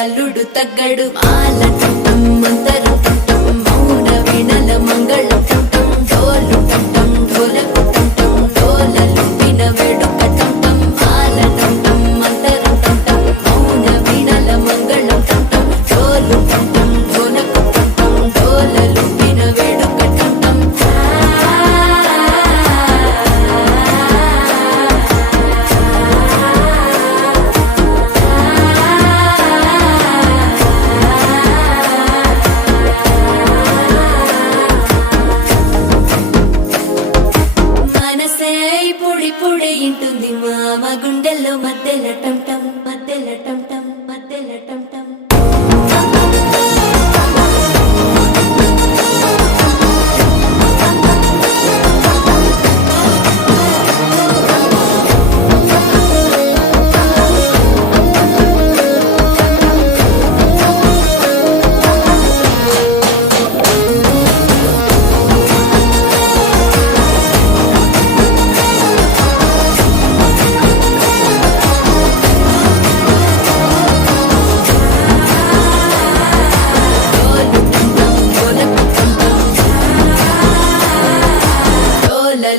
అల్లుడు తగ్గడు మాలటం మంతరం టం మౌన వినల మంగళం టం డోలు టం ఢోలకు టం డోలలు విన వేడుక టం మాలటం మంతరం టం మౌన వినల మంగళం టం డోలు టం ఢోలకు టం డోలలు విన వేడుక టం పొడి ఇంటుంది మామ గుండెల్లో మధ్యల టం టం మధ్యల టం టం మధ్యల టం టం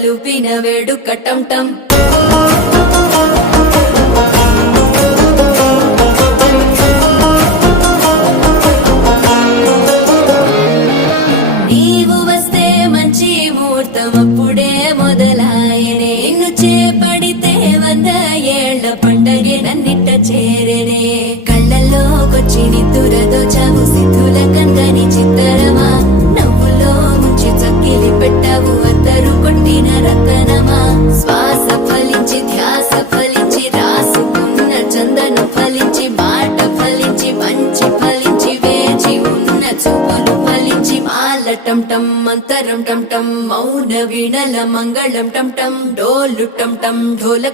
లుపిన వేడుక టం టం నీవు వస్తే మంచి ముహూర్తం అప్పుడే మొదలాయనే నిన్ను చేపడితే 100 ఏళ్ల పండగే నన్నిట్ట చేరేనే కళ్ళల్లోకొచ్చి నిద్దురదోచావు సిద్ధుల కందని చిత్తరమా నవ్వులో ముంచి చక్కిలి పెట్టావు అద్దరు కొట్టిన రతనమా శ్వాస ఫలించి ధ్యాస ఫలించి రాసుకున్న చందను ఫలించి మాట ఫలించి మంచి ఫలించి వేచి ఉన్న చూపులు ఫలించి మాలటం టం మంతరం టం టం మౌన వీణల మంగళం టం టం డోలు టం టం ఢోలకు